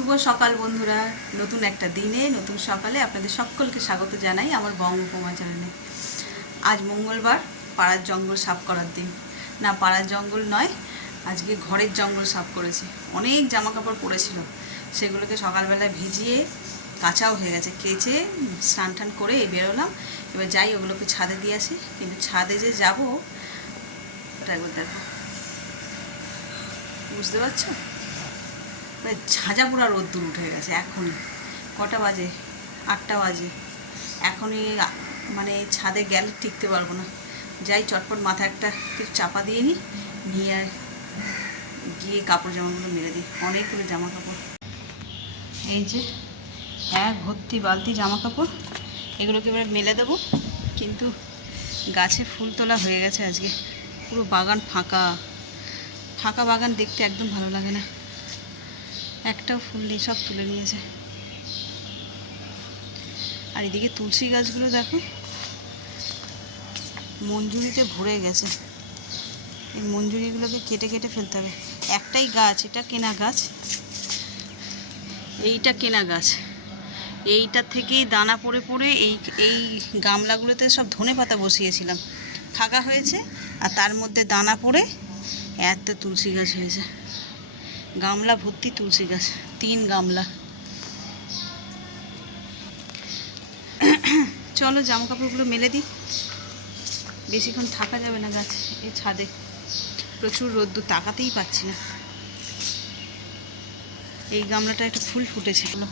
শুভ সকাল বন্ধুরা। নতুন একটা দিনে, নতুন সকালে আপনাদের সকলকে স্বাগত জানাই আমার বঙ্গোপমা চ্যানেলে আজ মঙ্গলবার, পাড়ার জঙ্গল সাফ করার দিন। না, পাড়ার জঙ্গল নয়, আজকে ঘরের জঙ্গল সাফ করেছি। অনেক জামা কাপড় পরেছিল সেগুলোকে সকালবেলায় ভিজিয়ে কাঁচাও হয়ে গেছে। কেচে স্নান টান করে বেরোলাম। এবার যাই, ওগুলোকে ছাদে দিয়ে আসি। কিন্তু ছাদে যে যাব, ওটা একবার দেখো। বুঝতে পারছ? মানে ঝাঁঝা পোড়া রোদ্দুর উঠে গেছে এখনই। কটা বাজে? আটটা বাজে। এখনই মানে ছাদে গেলে টিকতে পারব না। যাই চটপট মাথা একটা কিছু চাপা দিয়ে নিই নিয়ে আর গিয়ে কাপড় জামাগুলো মেরে দিই। অনেকগুলো জামা কাপড় এই যে, এক ভর্তি বালতি জামা কাপড় এগুলোকে এবার মেলে দেবো। কিন্তু গাছে ফুল তোলা হয়ে গেছে আজকে। পুরো বাগান ফাঁকা। ফাঁকা বাগান দেখতে একদম ভালো লাগে না। একটাও ফুল নেই, সব তুলে নিয়েছে। আর এদিকে তুলসী গাছগুলো দেখো, মঞ্জুরিতে ভরে গেছে। এই মঞ্জুরিগুলোকে কেটে কেটে ফেলতে হবে। একটাই গাছ, এটা কেনা গাছ। এইটা কেনা গাছ। এইটার থেকেই দানা পড়ে পড়ে এই এই গামলাগুলোতে সব ধনে পাতা বসিয়েছিলাম। ফাঁকা হয়েছে, আর তার মধ্যে দানা পড়ে এত তুলসী গাছ হয়েছে। গামলা ভর্তি তুলসী গাছ, তিন গামলা। চলো জামা কাপড়গুলো মেলে দিই। বেশিক্ষণ থাকা যাবে না গাছ এই ছাদে। প্রচুর রোদ্দুর, তাকাতেই পাচ্ছি না। এই গামলাটা একটা ফুল ফুটেছিল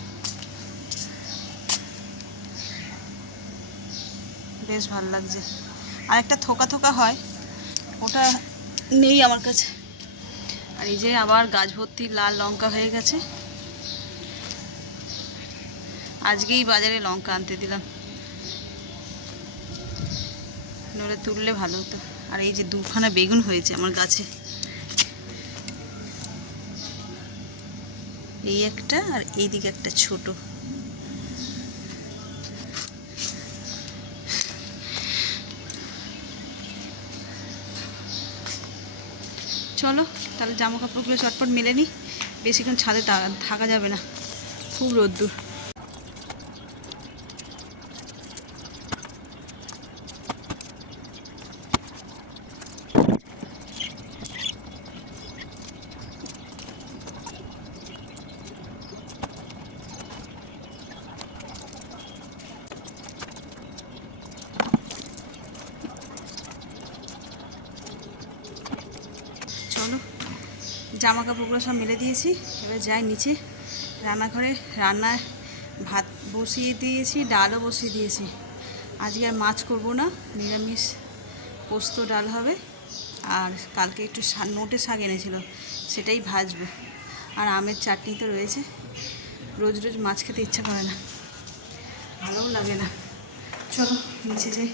বেশ ভালো লাগছে। আর একটা থোকা থোকা হয়, ওটা নেই আমার কাছে। আর এই যে আবার গাছ ভর্তি লাল লঙ্কা হয়ে গেছে। আজকেই বাজারে লঙ্কা আনতে দিলাম। নড়ে তুললে ভালো হতো। আর এই যে দুখানা বেগুন হয়েছে আমার গাছে। এই একটা আর এইদিকে একটা ছোট। চলো তাহলে জামা কাপড়গুলো চটপট মেলে নিই বেশিক্ষণ ছাদে থাকা যাবে না। খুব রোদ্দুর চলো জামা কাপড়গুলো সব মেলে দিয়েছি। এবার যাই নিচে। রান্নাঘরে রান্নায় ভাত বসিয়ে দিয়েছি, ডালও বসিয়ে দিয়েছি। আজকে আর মাছ করব না, নিরামিষ পোস্ত ডাল হবে। আর কালকে একটু নোটে শাক এনেছিল, সেটাই ভাজবো। আর আমের চাটনি তো রয়েছে। রোজ রোজ মাছ খেতে ইচ্ছা করে না। ভালোও লাগে না। চলো, নিচে যাই।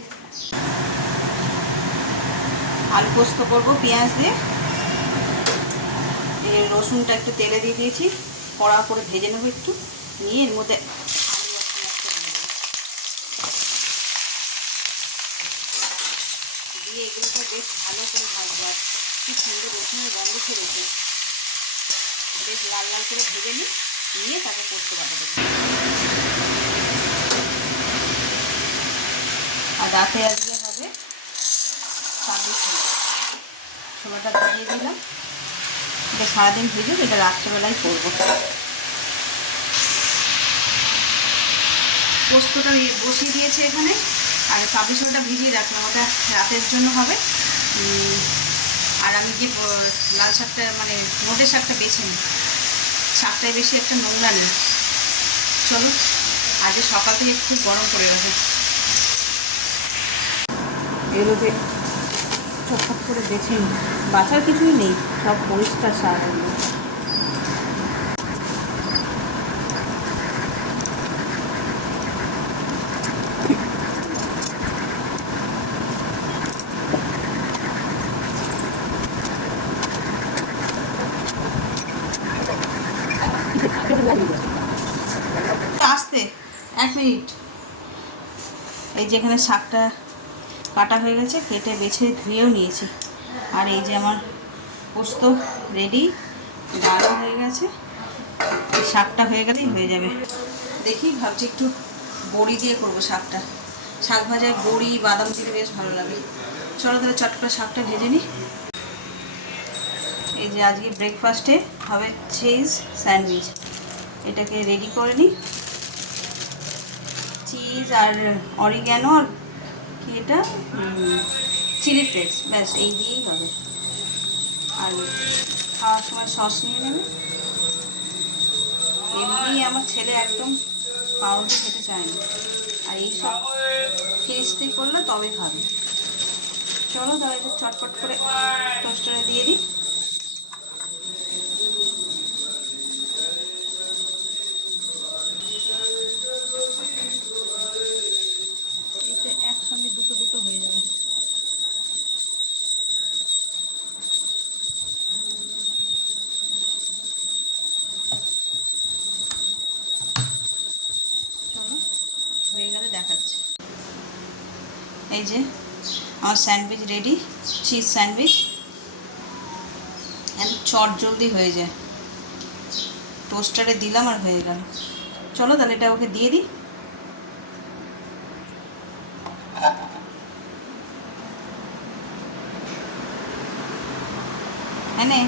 আলু পোস্ত করব, পেঁয়াজ দিয়ে। রসুনটা একটু তেলে দিয়ে দিয়েছি, কড়া করে ভেজে নেব একটু, নিয়ে এর মধ্যে দিয়ে। দিয়ে এগুলোকে বেশ ভালো করে ভাজবো, আর কি সুন্দর রসুনের গন্ধ ছেড়েছে। বেশ লাল লাল করে ভেজে নিই, নিয়ে তারপর পোস্ত বাটা আর রাতে আজকে হবে ছাব্বিশ ছোলাটা ভিজিয়ে দিলাম। এটা সারাদিন ভিজুক এটা রাত্রেবেলায় করব। পোস্তটা বসিয়ে দিয়েছে এখানে। আর ছোলাটা ভিজিয়ে রাখলাম, ওটা রাতের জন্য হবে। আর আমি যে লাল শাকটা মানে মোটের শাকটা বেছে নিই। শাকটায় বেশি একটা নোংরা নেই। চলো, আজকে সকাল থেকে খুব গরম পড়ে গেছে। এগুলোকে চটপট করে বেছে নিই বাছার কিছুই নেই, সব পরিষ্কার সার এগুলো। আসতে, এক মিনিট এই যে এখানে শাকটা কাটা হয়ে গেছে, কেটে বেছে ধুয়েও নিয়েছি। আর এই যে আমার পোস্ত রেডি ডালও হয়ে গেছে। শাকটা হয়ে গেলেই হয়ে যাবে। দেখি, ভাবছি একটু বড়ি দিয়ে করব শাকটা। শাক ভাজায় বড়ি, বাদাম দিলে বেশ ভালো লাগে। চলো তাহলে চট করে শাকটা ভেজে নিই। এই যে আজকে ব্রেকফাস্টে হবে চিজ স্যান্ডউইচ এটাকে রেডি করে নিই। চিজ আর অরিগ্যানো আর কি এটা? চিলি ফ্লেক্স ব্যাস, এই দিয়েই হবে। আর খাওয়ার সময় সস নিয়ে নেবে। এমনি আমার ছেলে একদম পাউরুটি খেতে চায় না। আর এই সব ফিরিস্তি করলে তবে খাবে। চলো তাহলে চটপট করে টোস্টারে দিয়ে দিই এতে একসঙ্গে দুটো দুটো হয়ে যাবে চলো হয়ে গেলে দেখাচ্ছি এই যে, আমার স্যান্ডউইচ রেডি চিজ স্যান্ডউইচ চট জলদি হয়ে যায়। টোস্টারে দিলাম আর হয়ে গেল। চলো তাহলে এটা ওকে দিয়ে দিই। হ্যাঁ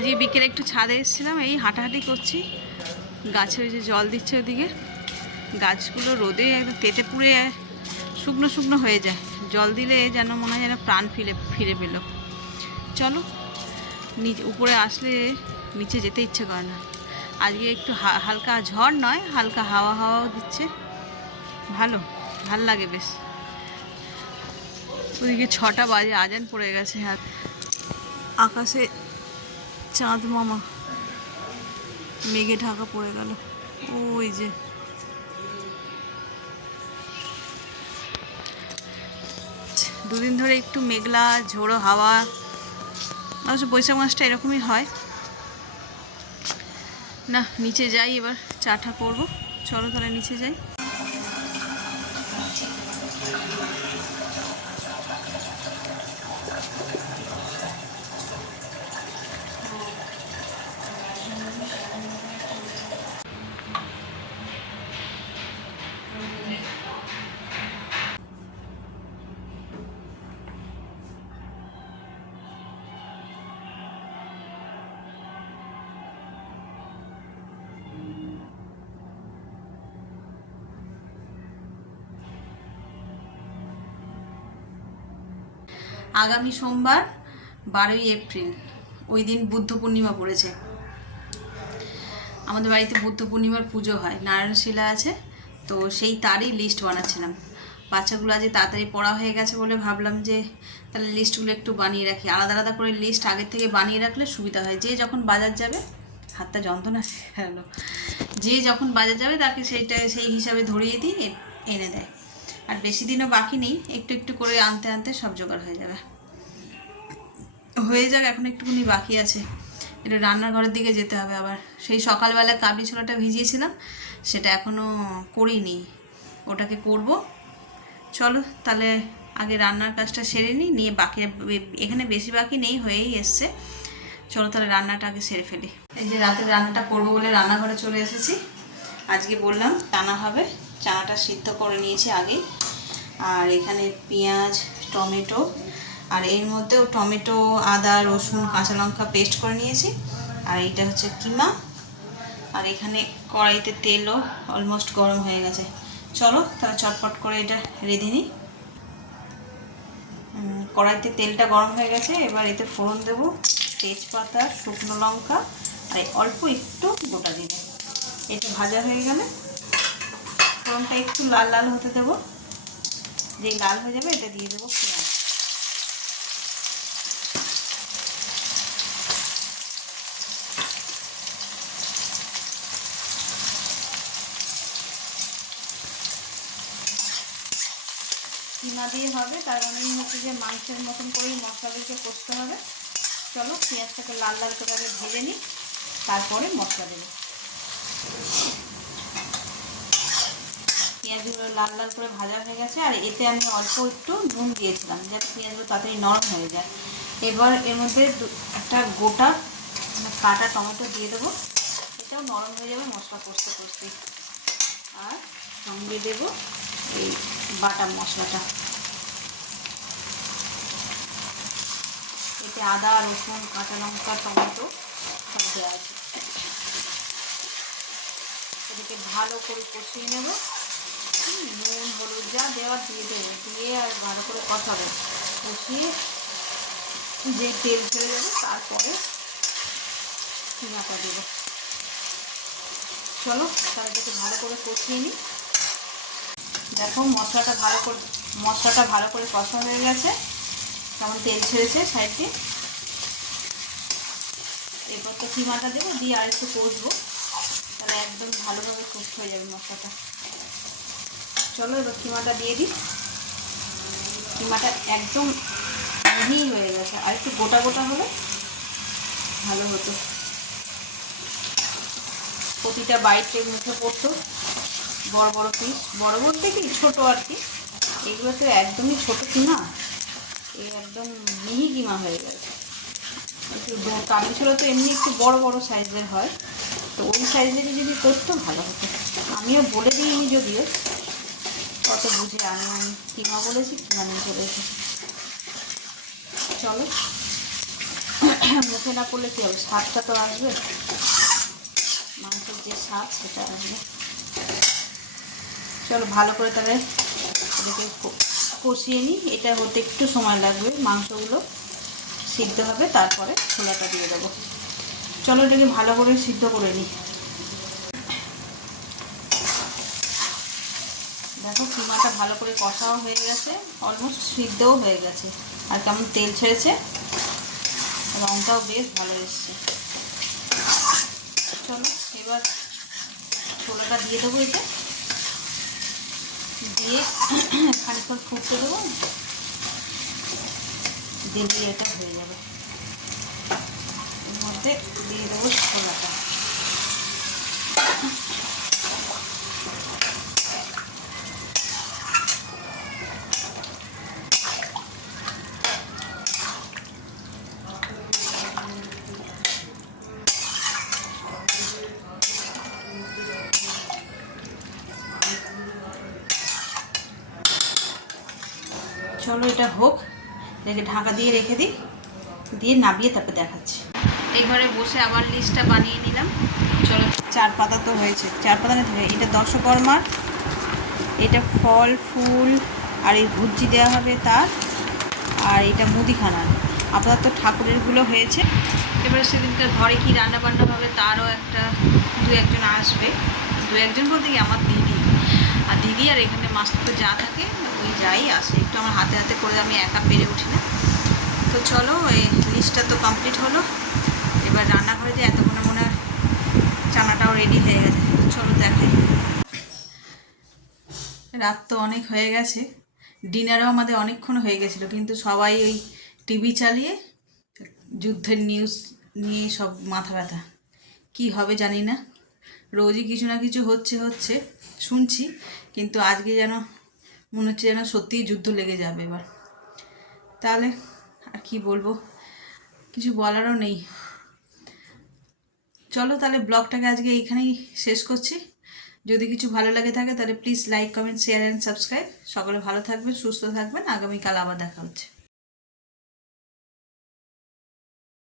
আজকে বিকেলে একটু ছাদে এসেছিলাম, এই হাঁটাহাঁটি করছি। গাছে ওই যে জল দিচ্ছে ওদিকে। গাছগুলো রোদে একদম তেতে পুড়ে শুকনো শুকনো হয়ে যায়। জল দিলে যেন মনে হয় যেন প্রাণ ফিরে ফিরে পেল। চলো, নিচে, উপরে আসলে নিচে যেতে ইচ্ছে করে না। আজকে একটু হালকা ঝড় নয়, হালকা হাওয়া হাওয়াও দিচ্ছে। ভালো, ভালো লাগে বেশ। ওইদিকে ছটা বাজে, আজান পড়ে গেছে। আকাশে চাঁদ মামা। মেঘে ঢাকা পড়ে গেল। ওই যে। দুদিন ধরে একটু মেঘলা, ঝোড়ো হাওয়া। অবশ্য বৈশাখ মাসটা এরকমই হয়। না, নিচে যাই এবার। চাটা করব। চলো তাহলে নিচে যাই। আগামী সোমবার বারোই এপ্রিল। ওই দিন বুদ্ধ পূর্ণিমা পড়েছে। আমাদের বাড়িতে বুদ্ধ পূর্ণিমার পুজো হয়। নারায়ণ শিলা আছে, তো সেই তারই লিস্ট বানাচ্ছিলাম। বাচ্চাগুলো আজ তাড়াতাড়ি পড়া হয়ে গেছে বলে ভাবলাম যে, তাহলে লিস্টগুলো একটু বানিয়ে রাখি। আলাদা আলাদা করে লিস্ট আগের থেকে বানিয়ে রাখলে সুবিধা হয়। যে যখন বাজার যাবে, হাতটা যন্ত্রণা গেল। যে যখন বাজার যাবে, তাকে সেইটা, সেই হিসাবে ধরিয়ে দিই এনে দেয়। আর বেশি দিনও বাকি নেই, একটু একটু করে আনতে আনতে সব জোগাড় হয়ে যাবে। হয়ে যাক, এখন একটুখানি বাকি আছে। একটু রান্নার ঘরের দিকে যেতে হবে আবার। সেই সকালবেলা কাবলি ছোলাটা ভিজিয়েছিলাম, সেটা এখনও করিনি। ওটাকে করব। চলো, তাহলে আগে রান্নার কাজটা সেরে নিই, নিয়ে বাকি এখানে বেশি বাকি নেই, হয়েই এসছে। চলো তাহলে রান্নাটা আগে সেরে ফেলি। এই যে রাতের রান্নাটা করব বলে রান্নাঘরে চলে এসেছি। আজকে বললাম টানা হবে। চানাটা সিদ্ধ করে নিয়েছি আগেই। আর এখানে পেঁয়াজ, টমেটো, আর এর মধ্যেও টমেটো, আদা, রসুন, কাঁচা লঙ্কা পেস্ট করে নিয়েছি। আর এইটা হচ্ছে কিমা। আর এখানে কড়াইতে তেলও অলমোস্ট গরম হয়ে গেছে। চলো তাহলে চটপট করে এটা রেঁধে নিই। কড়াইতে তেলটা গরম হয়ে গেছে, এবার এতে ফোড়ন দেবো, তেজপাতা, শুকনো লঙ্কা, আর অল্প একটু গোটা জিরে। এটা ভাজা হয়ে গেলে, ফোড়নটা একটু লাল লাল হতে দেবো। যেই লাল হয়ে যাবে এটা দিয়ে দেবো পেঁয়াজ কিমা দিয়ে হবে, তার মানেই হচ্ছে যে মাংসের মতন করেই মশলাগুলোকে কষতে হবে। চলো পেঁয়াজটাকে লাল লাল করে ভেজে নিই, তারপরে মশলা দেবো। পেঁয়াজগুলো লাল লাল করে ভাজা হয়ে গেছে, আর এতে আমি অল্প একটু নুন দিয়েছিলাম যাতে পেঁয়াজগুলো তাড়াতাড়ি নরম হয়ে যায়। এবার এর মধ্যে একটা গোটা মানে কাটা টমেটো দিয়ে দেবো। এটাও নরম হয়ে যাবে, মশলা কষতে কষতে। আর সঙ্গে দেবো এই বাটা মশলাটা। এতে আদা, রসুন, কাঁচা লঙ্কা, টমেটো সব দেওয়া আছে। এদিকে ভালো করে কষিয়ে নেব। নুন হলুদ যা দেওয়ার দিয়ে দেবো দিয়ে আর ভালো করে কষাবো কষিয়ে যে তেল ছেড়ে যাবে তারপরে চিনাটা দেবো চলো তাহলে ভালো করে কষিয়ে নিই দেখো মশলাটা ভালো করে মশলাটা ভালো করে কষা হয়ে গেছে কেমন তেল ছেড়েছে সাইড এরপর তো কিমাটা দেবো, দিয়ে আর একটু কষবো। তাহলে একদম ভালোভাবে কুক হয়ে যাবে মশলাটা। চলো, এবার কিমাটা দিয়ে দিই। কিমাটা একদম মিহি হয়ে গেছে। আর একটু গোটা গোটা হলে ভালো হতো। প্রতিটা বাইটে মুখে পড়তো, বড় বড় পিস বড় বলতে কি, ছোটো আর কি। এগুলো তো একদমই ছোটো কিমা। এই একদম মিহি কিমা হয়ে গেছে। একটু কাবলি তো এমনি একটু বড় বড় সাইজের হয়। তো ওই সাইজেরই যদি করতো, ভালো হতো। আমিও বলে দিইনি যদিও। কত বুঝে আমি কিমা বলেছি কিমা নিয়ে চলে এসেছি চলো। মুখে না করলে কী হবে? স্বাদটা তো আসবে। মাংসের যে স্বাদ, সেটা আসবে। চলো ভালো করে তাহলে এটাকে কষিয়ে নিই। এটা হতে একটু সময় লাগবে। মাংসগুলো সিদ্ধ হবে, তারপরে ছোলাটা দিয়ে দেবো। চলো এটাকে ভালো করে সিদ্ধ করে নিই। দেখো কিমাটা ভালো করে কষাও হয়ে গেছে অলমোস্ট সিদ্ধও হয়ে গেছে। আর কেমন তেল ছেড়েছে রঙটাও বেশ ভালো এসছে। চলো, এবার ছোলাটা দিয়ে দেবো এটা দিয়ে খানিক্ষণ ফুটতে দেবো। দিলে এটা হয়ে যাবে। এর মধ্যে দিয়ে দেবো ছোলাটা। চলো এটা হোক। রেখে ঢাকা দিয়ে রেখে দিই। দিয়ে নাবিয়ে তারপরে দেখাচ্ছি। এই ঘরে বসে আবার লিস্টটা বানিয়ে নিলাম। চলো। চার পাতা তো হয়েছে। চার পাতা না থেকে। এটা দশকর্মার এটা ফল ফুল আর এই ভুজি দেওয়া হবে তার আর এটা মুদিখানার আপাতত ঠাকুরেরগুলো হয়েছে। এবারে সেদিনকে ঘরে কি রান্না বান্না হবে তারও একটা দু একজন আসবে। দু একজন বলতে কি আমার দিদি। আর দিদি আর এখানে মাস্ত তো যা থাকে ওই যাই আসে একটু আমার হাতে হাতে করে আমি একা পেরে উঠি না। তো চলো, এই লিস্টটা তো কমপ্লিট হলো। এবার রান্নাঘরে যে এতক্ষণে মনে হয় চানাটাও রেডি হয়ে গেছে। চলো দেখাই। রাত তো অনেক হয়ে গেছে। ডিনারও আমাদের অনেকক্ষণ হয়ে গেছিল, কিন্তু সবাই ওই টিভি চালিয়ে যুদ্ধের নিউজ নিয়ে সব মাথা ব্যথা। কী হবে জানি না। রোজই কিছু না কিছু হচ্ছে হচ্ছে, শুনছি, কিন্তু আজকে যেন মনে হচ্ছে যেন সত্যিই যুদ্ধ লেগে যাবে এবার। তাহলে আর কি বলব? কিছু বলারও নেই। চলো তাহলে ব্লগটাকে আজকে এইখানেই শেষ করছি। যদি কিছু ভালো লাগে থাকে তাহলে please like comment share and subscribe সকলে ভালো থাকবেন, সুস্থ থাকবেন। আগামীকাল আবার দেখা হচ্ছে।